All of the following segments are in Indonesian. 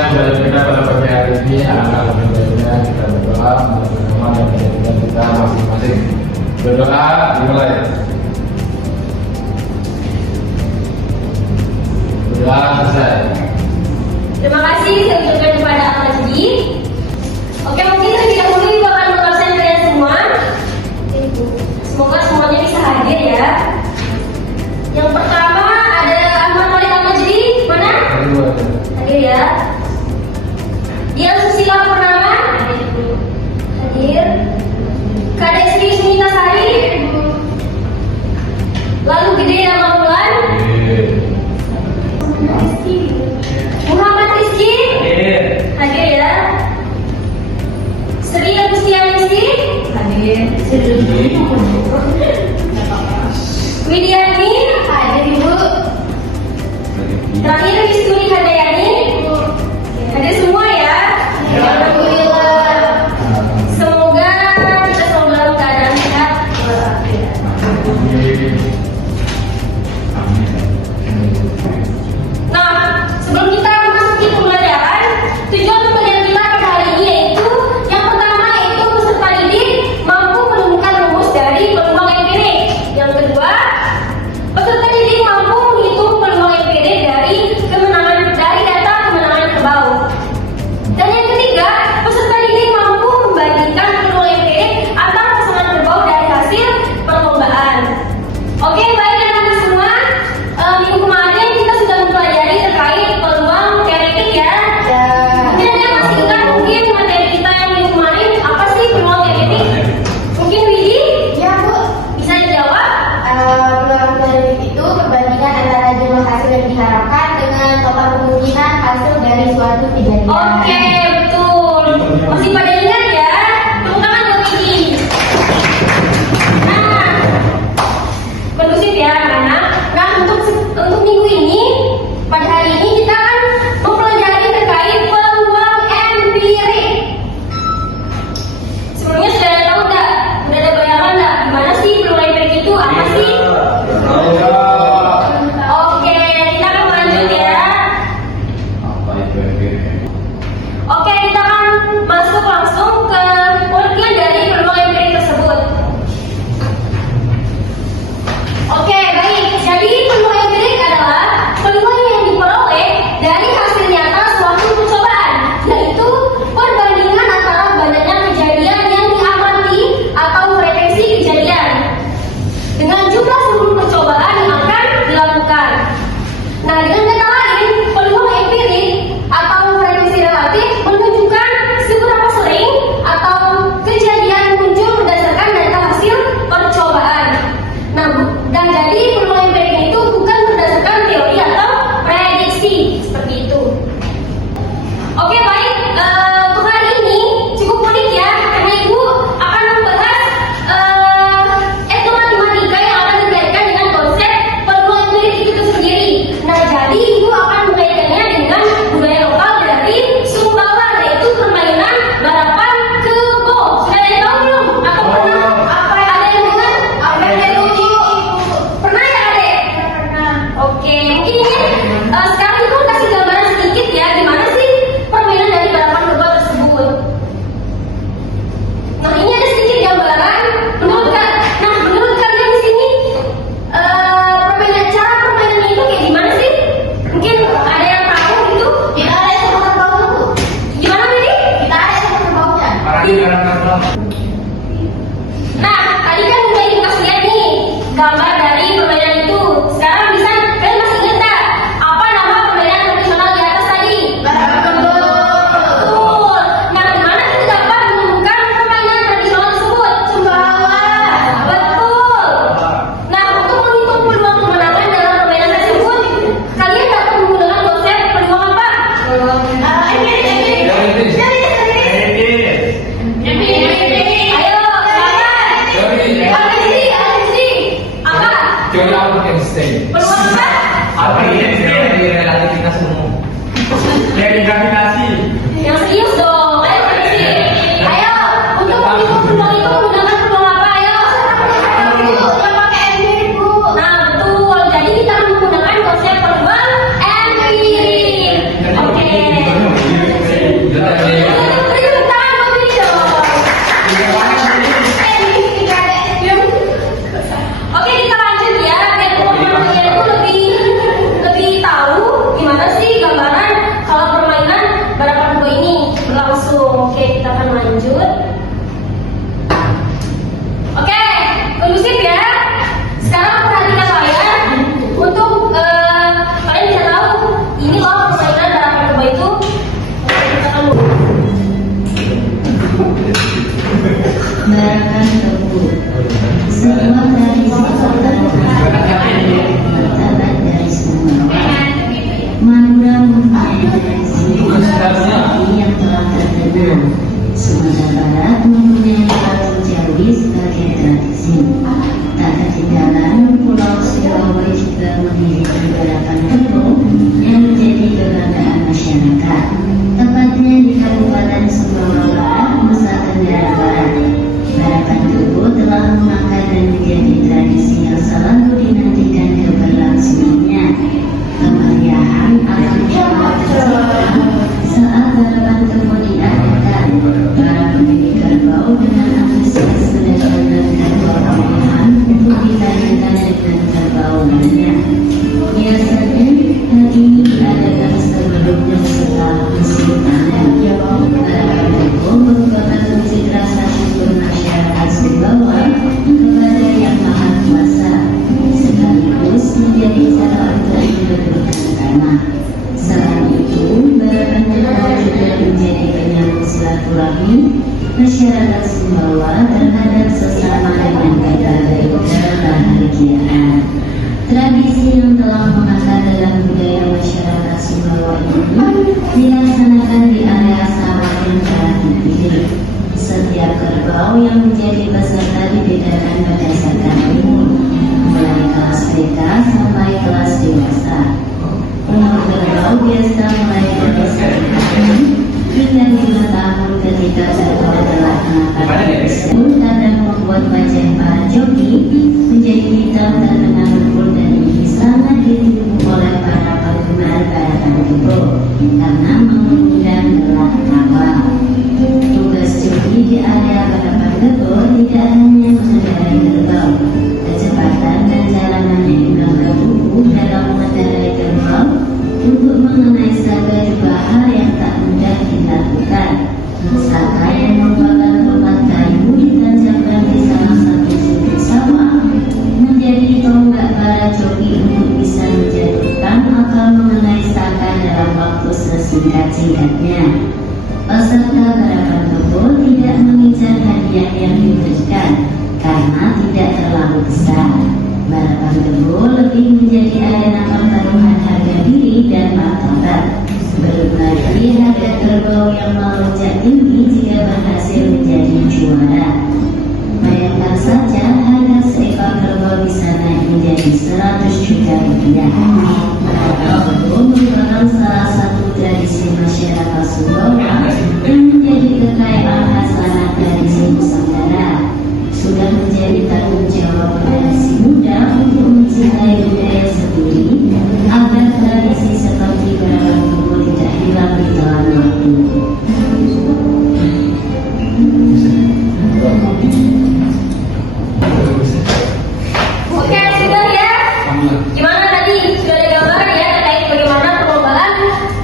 Kemudian kita pada pagi hari ini anak-anak muda kita berdoa bersama dan kemudian kita masing-masing berdoa dimulai. Berdoa selesai. Terima kasih saya ucapkan kepada Al-Majdi. Oke, mungkin terlebih dahulu Ibu akan mengucapkan kalian semua. Semoga semuanya bisa hadir ya. Yang pertama ada Ahmad Malik Al-Majdi, mana? Hadir ya. Dia Susila Purnama, hadir. Kade Sri Sunita Sari, lalu Gede Amanulan, Muhammad Rizky, hadir ya. Sri Agustianisti, hadir. Widiani, hadir Ibu. Terakhir Wisturi Handayani, hadir semua ya. Alhamdulillah. Semoga kita selalu dalam keadaan sehat walafiat. Nah, sebelum kita memasuki pembelajaran, tujuan pembelajaran kita pada hari ini yaitu yang pertama yaitu peserta didik mampu menemukan rumus dari peluang empirik. Yang kedua, peserta didik mampu menghitung peluang empirik dari data kemenangan kerbau. Dan yang ketiga, peserta didik mampu membandingkan peluang empirik atau pasangan kerbau dari hasil perlombaan. Oke, baik anak-anak semua, minggu kemarin kita sudah mempelajari terkait peluang teoretik ya. Mungkin ada yang masih ingat mungkin materi kita yang minggu kemarin apa sih peluang teoretik? Mungkin Widi? Ya Bu, Bisa dijawab? peluang teoretik itu perbandingan antara jumlah hasil yang diharapkan dengan total kemungkinan hasil dari suatu kejadian. Oke, betul. Masih pada ingat ya? Tepuk tangan buat Widi. Nah, kondusif ya anak-anak. Nah, untuk minggu ini, pada hari ini kita akan mempelajari terkait peluang empirik. Sebelumnya sudah ada tahu nggak? Sudah ada bayangan nggak? Gimana sih peluang empirik itu? Apa sih? Oke, kita akan lanjut ya. Apa itu empirik? Oke, kita akan masuk langsung ke pengertian dari peluang empirik tersebut. Oke, baik. Jadi peluang empirik adalah peluang yang diperoleh dari hasil nyata suatu percobaan, yaitu perbandingan antara banyaknya kejadian yang diamati atau frekuensi kejadian dengan jumlah seluruh percobaan yang akan dilakukan. Nah, dengan kata lain, peluang empirik atau frekuensi relatif menunjukkan seberapa sering atau kejadian muncul berdasarkan data hasil percobaan. Nah, dan jadi peluang empirik itu bukan berdasarkan teori atau prediksi seperti itu. Oke, baik. Untuk hari ini cukup unik ya, karena Ibu akan membahas matematika yang akan dikaitkan dengan konsep peluang empirik itu sendiri. Nah, jadi Ibu akan mengaitkannya dengan budaya lokal dari Sumbawa, yaitu permainan balapan kebo. Sudah ada yang tahu belum? Atau pernah? Ada yang dengar? Apa yang lucu? Pernah ya, Adek? Pernah. Oke, mungkin ini sekarang Ibu kasih gambaran sedikit ya, gimana sih permainan dari balapan kebo tersebut. Nah, ini ada sedikit gambaran. Menurut kalian di sini, cara permainannya itu kayak gimana sih? Mungkin ada yang tahu gitu? Kita ada yang sama kerbaunya Bu. Gimana Widi? Kita ada yang sama kerbaunya. Nah, tadi kan udah Ibu kasih lihat nih gambar dari permainan itu. Sekarang bisa kalian masih ingat nggak? Apa nama permainan tradisional di atas tadi? Balapan kebo. Betul. Nah, gimana kita dapat menemukan permainan tradisional tersebut? Sumbawa. Betul. Nah, untuk menghitung peluang kemenangan dalam permainan tersebut, kalian dapat menggunakan konsep peluang apa? Ayo, silakan. Alexi. Apa? Teori Albert Einstein. Peluang apa? Apa ini? Teori relativitas umum. Teori gravitasi. Yang serius dong. Ayo, Alexi. Ayo, untuk menghitung peluang itu menggunakan peluang apa? Ayo. Yang pakai empirik Bu. Nah, betul. Jadi kita menggunakan konsep peluang empirik. Oke. Beri tepuk tangan buat Billy dong. Oke, kita lanjut ya. Biar teman-teman kalian itu lebih tahu gimana sih gambaran kalau permainan balapan kuda ini berlangsung. Oke, kita akan lanjut. Oke, kondusif ya. Sekarang perhatikan saya untuk kalian bisa tahu ini loh permainan balapan kuda itu. Oke, kita akan Balapan tebu, sebuah tradisi martabat dari Sumbawa. Madura mempunyai tradisi yang telah terkenal. Sumatera Barat mempunyai Patung Jawi sebagai tradisi. Tak ketinggalan Pulau Sulawesi juga memiliki balapan tebu yang menjadi kebanggaan masyarakat. Tepatnya di Kabupaten Sumbawa Barat, Nusa Tenggara Barat. Balapan tebu telah mengangkat dan menjadi tradisi yang selalu dinantikan keberlangsungannya. Kemeriahan akan tercipta saat balapan tebu diadakan. Para pemilik kerbau dengan antusias mendatangkan kerbau tambahan untuk ditandingkan dengan kerbau lainnya. Biasanya hal ini diadakan sebelum dan setelah musim tanam. Balapan tebu merupakan wujud rasa syukur masyarakat Sumbawa kepada Yang Maha Kuasa, sekaligus menjadi cara untuk mendoakan tanah. Selain itu, balapan tebu juga menjadi penyambung silaturahmi masyarakat Sumbawa terhadap sesama dengan berbagai kebahagiaan. Tradisi yang telah mengakar dalam budaya masyarakat Sumbawa ini dilaksanakan di area sawah yang telah dipilih. Setiap kerbau yang menjadi peserta dibedakan berdasarkan umur, mulai kelas TK sampai kelas dewasa. Umur kerbau biasa mulai dari 1 tahun hingga 5 tahun ketika kerbau telah mengakar tersebut kadang membuat wajah para joki menjadi hitam karena lembut dan ini sangat ditunggu oleh para penggemar balapan tebu karena mengundang gelak tawa. Tugas joki di area balapan tebu tidak hanya mengendarai kerbau, kecepatan dan jalanan yang dilakukan tubuh dalam mengendarai kerbau untuk mengenai saga juga hal yang tak mudah dilakukan. Saka yang merupakan tempat kayu ditancapkan di salah satu sudut sawah menjadi tonggak para joki untuk bisa menjatuhkan atau mengenai saka dalam waktu sesingkat-singkatnya. Peserta balapan tebu tidak mengincar hadiah yang diberikan karena tidak terlalu besar. Balapan tebu lebih menjadi arena pertaruhan harga diri dan martabat. Belum lagi harga kerbau yang melonjak tinggi jika berhasil menjadi juara. Bayangkan saja harga seekor kerbau bisa naik menjadi 100 juta rupiah. Balapan tebu merupakan salah satu tradisi masyarakat Sumbawa yang menjadi kekayaan khas anak tradisi Nusantara. Sudah menjadi tanggung jawab generasi muda untuk mencintai budaya sendiri agar tradisi seperti balapan tebu tidak hilang di telan waktu. Oke, sudah ya. Gimana tadi? Sudah ada gambar ya terkait bagaimana perlombaan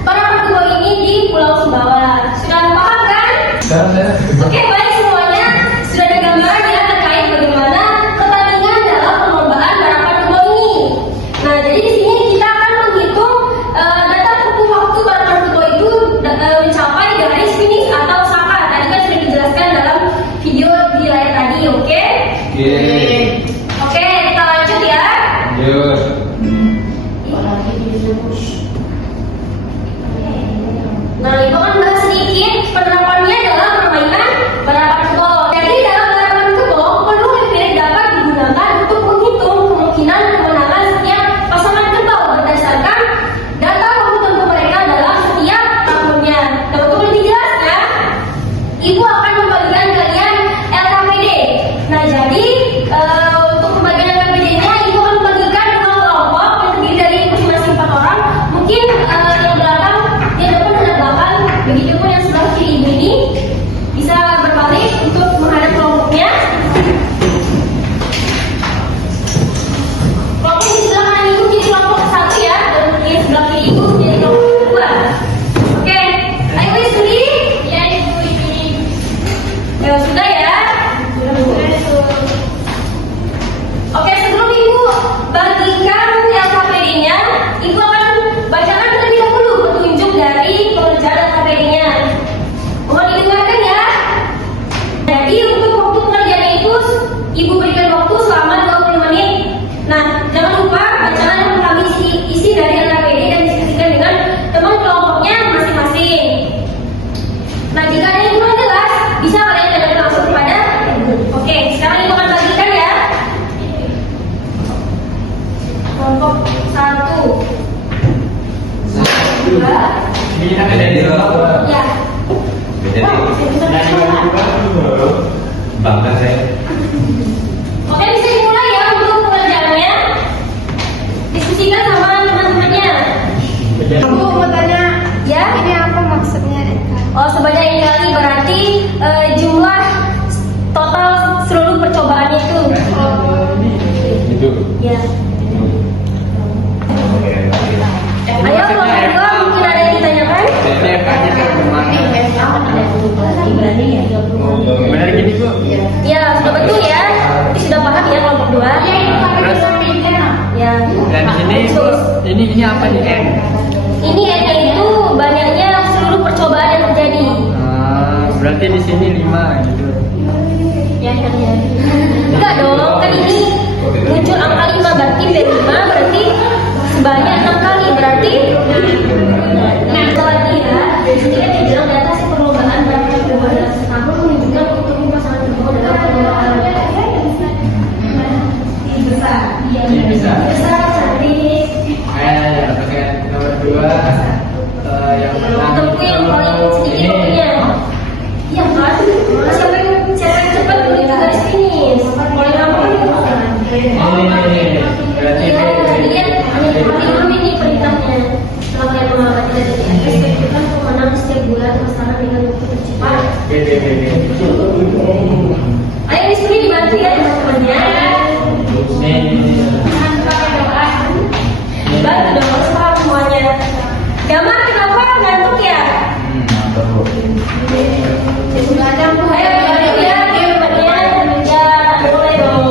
balapan kuda ini di Pulau Sumbawa. Sudah paham kan? Sekarang saya Oke, baik semuanya. Sudah ada gambar ya terkait bagaimana pertandingan dalam perlombaan balapan kuda ini. Nah, jadi di sini kita akan menghitung data tempuh waktu balapan kuda itu mencapai garis finish atau saka. Tadi kan sudah dijelaskan dalam video di layar tadi, oke? Oke, kita lanjut ya. Yuk. Nah, itu kan udah sedikit penerapannya dalam permainan balapan Oh, sebanyak ini kali berarti jumlah total seluruh percobaan itu. Itu. Ya. Oke. Ayo kelompok 2 mungkin ada yang ditanyakan? Benar gini Bu? Ya, sudah betul ya. Ini sudah paham ya kelompok 2? Terus Ya. dan di sini Bu, ini apa nih N? Ini N-nya itu banyaknya seluruh percobaan yang terjadi. Berarti di sini 5 gitu. Enggak dong, kan ini muncul angka 5 berarti B5 berarti sebanyak 6 kali berarti. Nah, lagi ya. Jadi kan dibilang data hasil perlombaan berapa perlombaan dalam setahun menunjukkan untuk pasangan kedua dalam perlombaan besar. Besar. Besar cantik. Ya, pakai nomor 2 yang menang Temuku yang paling sedikit waktunya. Iya kan? Siapa yang cepat boleh juga garis finish. Mulai lama kan itu kan. ini berarti Iya, lihat hanya belum ini perintahnya. Setelah kalian mengamati dari SPP itu kan pemenang setiap bulan pasangan dengan waktu tercepat. B. Ayo di sini dibantu ya teman-temannya. Dibantu dong, harus paham semuanya. Damar kenapa ngantuk ya? Ayo dibantu ya teman-temannya. Ya, boleh dong.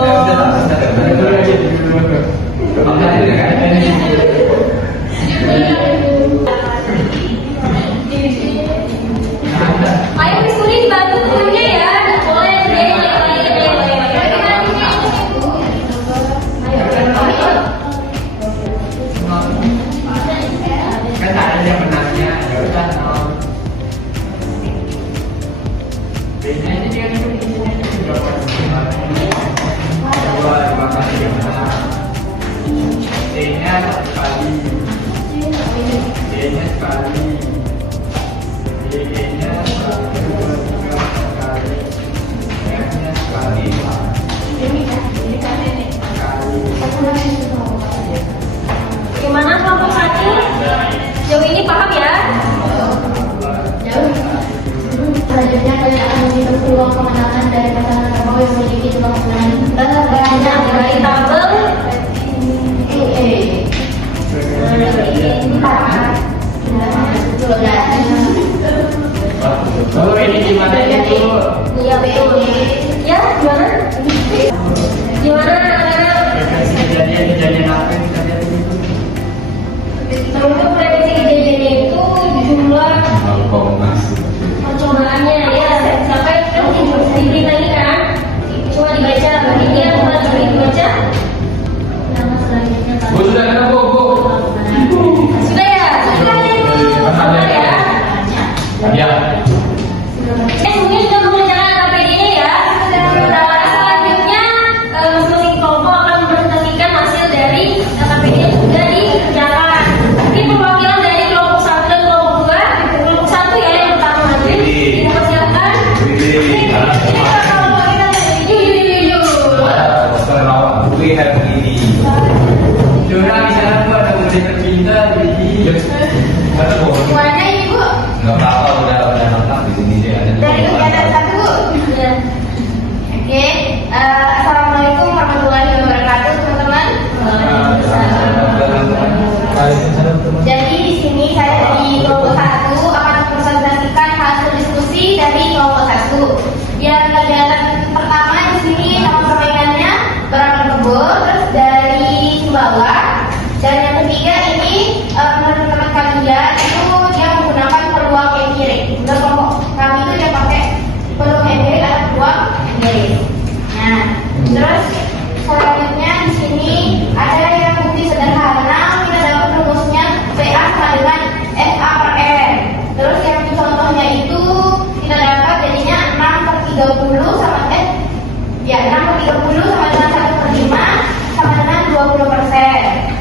Ayo di sini dibantu temannya ya. Nggak boleh sendiri. Kan tak ada yang menangnya, ya udah no. B-nya ini dia berapa? 2 kali yang menang. D-nya 1 kali. D-nya sekali. D-nya 1, 2, 3, 4 kali. F-nya sekali. Gimana kelompok 1? Jauh ini paham ya? Selanjutnya kalian akan meminta peluang kemenangan dari pasangan kerbau yang memiliki jumlah kemenangan banyak Dari tabel Oh, ini gimana itu? iya betul. Ya, gimana? Gimana anak-anak? Kejadian apa yang kita lihat ini? Untuk prediksi kejadiannya itu jumlah percobaannya ya sampai kan di lagi kan cuma dibaca berarti dia cuma dibaca. Nama selanjutnya Bu sudah kena Bu. sudah ya sudah ya. Ya. Mungkin sudah mengerjakan KPD-nya ya. Nah, selanjutnya masing-masing kelompok akan mempresentasikan hasil dari KPD yang sudah dikerjakan. Mungkin perwakilan dari kelompok 1 dan kelompok 2. Kelompok 1 ya yang pertama nanti dipersilakan. Curang di sana Bu, ada murid tercinta di Warnanya ibu Nggak apa-apa, udah lengkap di sini sih ada. dari kegiatan 1 Bu. Ya. Oke, assalamualaikum warahmatullahi wabarakatuh teman-teman. Jadi di sini saya dari kelompok 1 akan mempresentasikan hasil diskusi dari kelompok 1. Yang kegiatan pertama di sini nama permainannya berantem kebun, terus dari Sumbawa. Dan yang ketiga ini menurut teman kalian itu dia menggunakan peluang empirik. Menurut kelompok kami itu dia pakai peluang empirik atau peluang empirik. Nah, terus selanjutnya di sini ada yang bukti sederhana kita dapat rumusnya PA sama dengan FA per N. Terus yang contohnya itu kita dapat jadinya 6/30 sama 6/30 sama dengan 1/5 sama dengan 20%.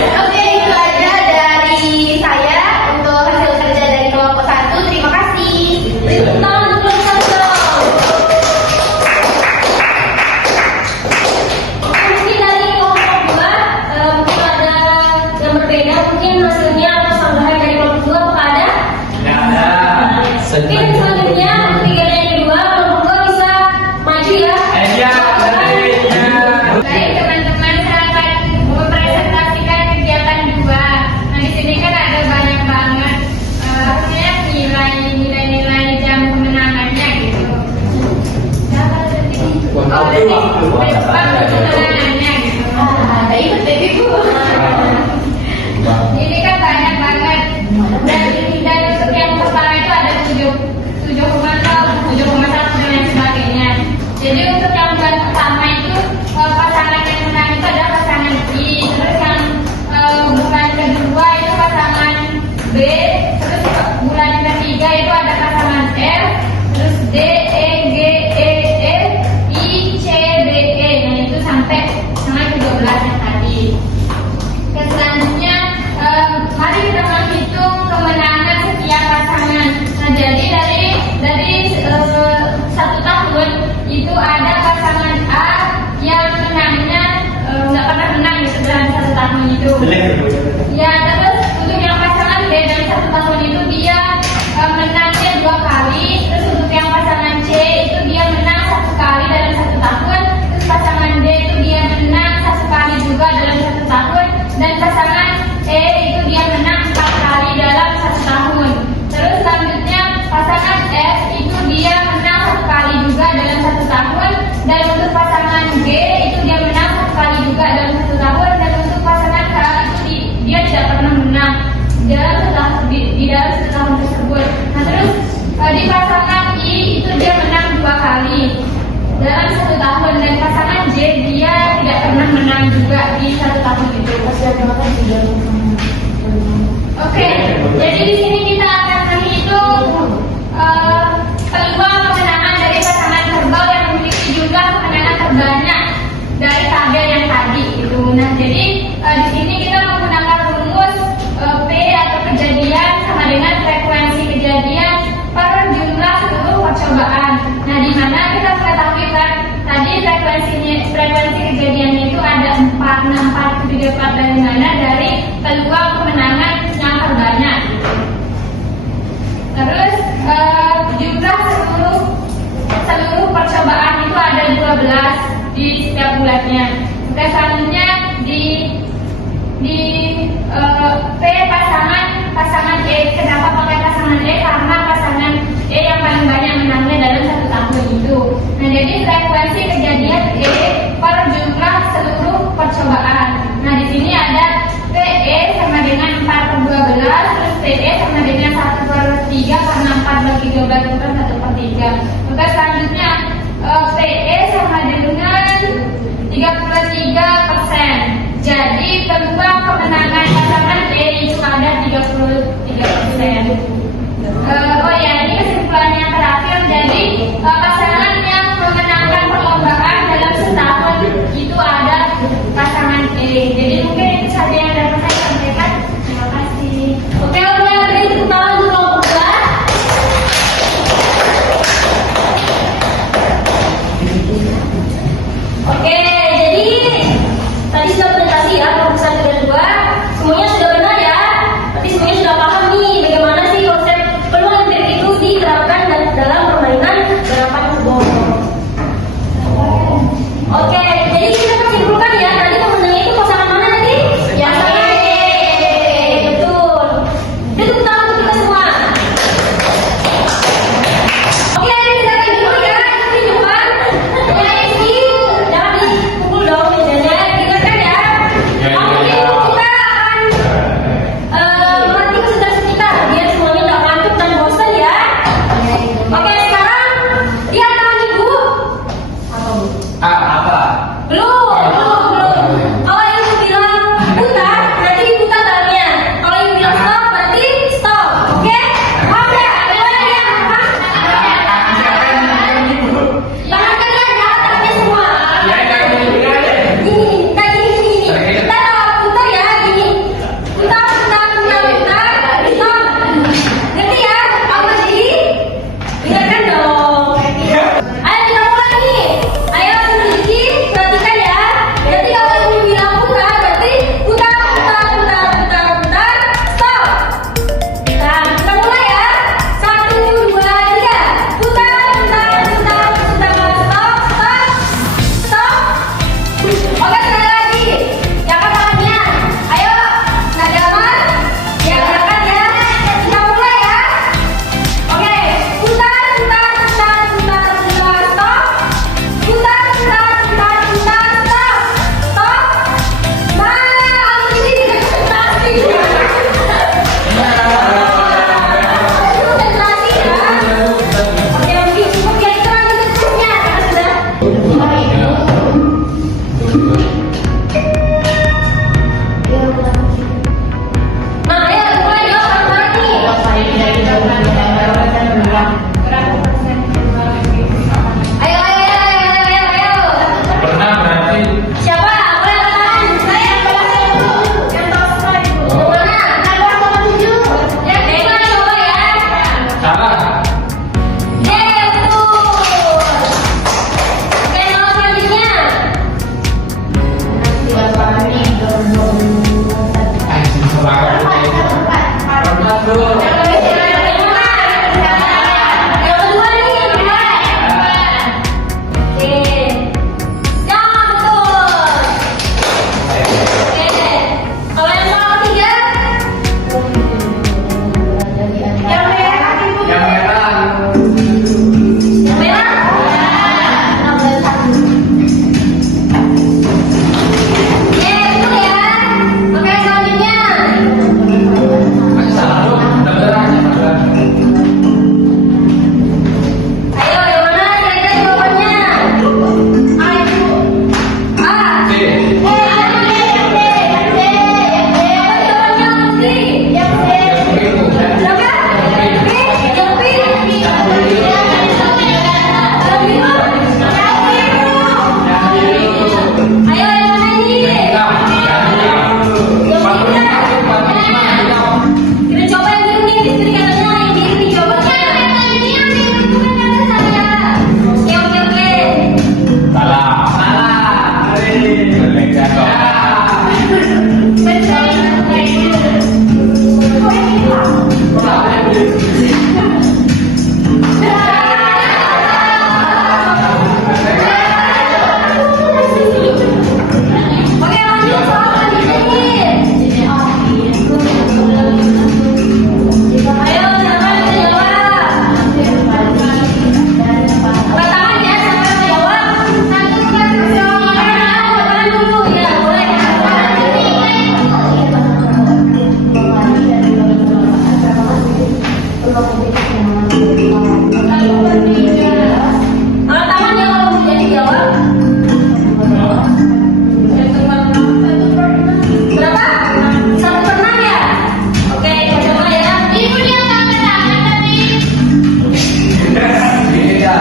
Oke, itu aja dari saya untuk hasil kerja dari kelompok 1. Terima kasih. Tepuk tangan untuk kelompok 1 dong. Oke, mungkin dari kelompok 2 mungkin ada yang berbeda mungkin hasilnya atau sanggahan dari kelompok 2 apakah ada? Tidak ada. juga di 1 tahun itu. Oke, jadi di sini kita akan menghitung peluang kemenangan dari pasangan kerbau yang memiliki jumlah kemenangan terbanyak dari tabel yang tadi gitu. Nah, jadi di sini kita menggunakan rumus P atau kejadian sama dengan frekuensi kejadian per jumlah seluruh percobaan. Nah, di mana kita mengetahui kan tadi frekuensi kejadiannya itu ada 4. Nah, 4 itu didapat dari mana? Dari peluang kemenangan yang terbanyak. Terus jumlah seluruh percobaan itu ada 12 di setiap bulannya. Oke, selanjutnya di P pasangan E. Kenapa pakai pasangan E? Karena pasangan E yang paling banyak menangnya dalam 1 tahun itu. Nah, jadi frekuensi kejadian E per jumlah seluruh percobaan. Nah, di sini ada PE sama dengan 4/12, terus PE sama dengan 1/3 karena 4 bagi 12 itu kan 1/3. Oke, selanjutnya PE sama dengan 33%. Jadi peluang kemenangan pasangan E itu ada 33%. Angkat tangannya kalau mau jadi jawab. Berapa? 1/6 ya? Oke, kita coba ya. Ibu dia nggak angkat tangan tadi. Iya.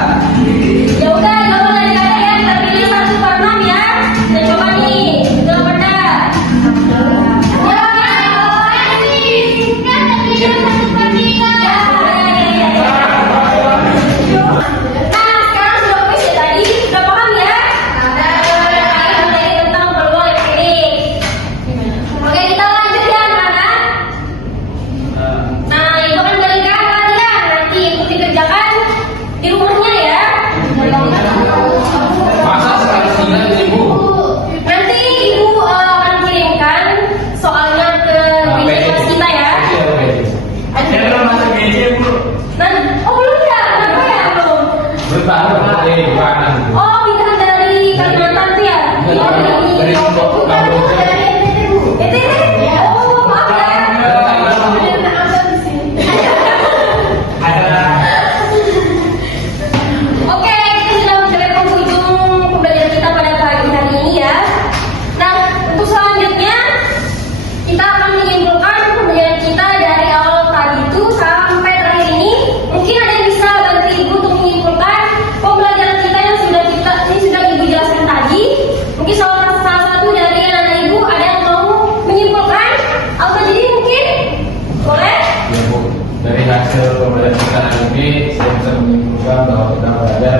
Ya udah, kalau dari kata ya, kita pilih 1/6 ya. Kita coba nih, betul apa enggak? Nah, sekarang sudah kuis ya tadi, sudah paham ya? Materi tentang peluang empirik. Oke, kita lanjut ya anak-anak. Nah, itu kan dari kakak ya, nanti ikuti kerjakan di rumahnya ya. Masa sekali tidak ibu? Nanti ibu akan kirimkan soalnya ke media kelas kita ya. Oh belum ya? Kenapa ya belum? Bukan. Oh bintang dari Kalimantan tuh ya? Iya, dari NTT? Oh maaf ya. Oke, kita sudah mencapai penghujung pembelajaran kita pada pagi hari ini ya. Nah, untuk selanjutnya kita akan menyimpulkan pembelajaran kita dari awal tadi itu sampai terakhir ini. Mungkin ada yang bisa bantu ibu untuk menyimpulkan pembelajaran kita yang sudah ibu jelaskan tadi. Mungkin salah satu dari anak ibu ada yang mau menyimpulkan atau jadi mungkin boleh? Ya Bu, dari hasil pembelajaran kita hari ini saya bisa menyimpulkan bahwa kita belajar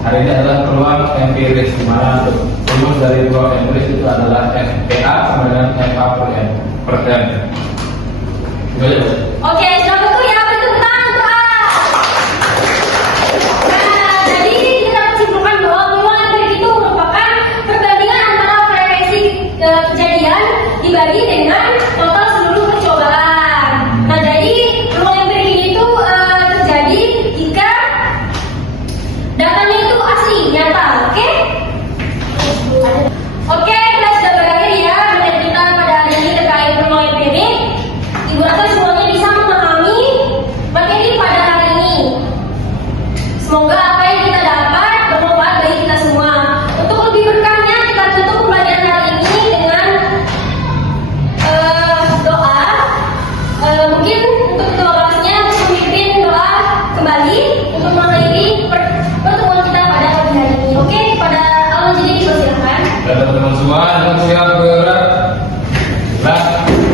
hari ini adalah peluang empiris, di mana untuk rumus dari peluang empiris itu adalah FPA sama dengan FA per M. Itu aja Bu. Oke, selamat betul ya, tepuk tangan untuk A. Nah, jadi kita simpulkan bahwa peluang empirik itu merupakan perbandingan antara frekuensi kejadian dibagi dengan total seluruh percobaan. Nah, jadi peluang empirik ini itu terjadi jika datanya itu asli, nyata, oke? Oke, kelas sudah berakhir ya materi kita pada hari ini terkait peluang empirik. Ibu rasa semuanya bisa memahami materi pada hari ini. Semoga apa yang kita dapat bermanfaat bagi kita semua. Untuk lebih berkahnya kita tutup pembelajaran hari ini dengan doa. Mungkin untuk ketua kelasnya memimpin doa kembali untuk mengakhiri pertemuan kita pada pagi hari ini. Oke, pada Allah jadi dipersilakan. Dan teman-teman semua dengan siap bergerak. Nah,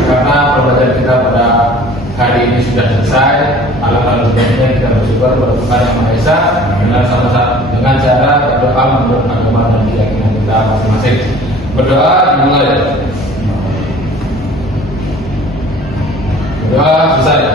karena pembelajaran kita pada hari ini sudah selesai, alhamdulillah kita bersyukur kepada Tuhan Yang Maha Esa dengan cara berdoa menurut agama dan keyakinan kita masing-masing. Berdoa dimulai. Berdoa selesai.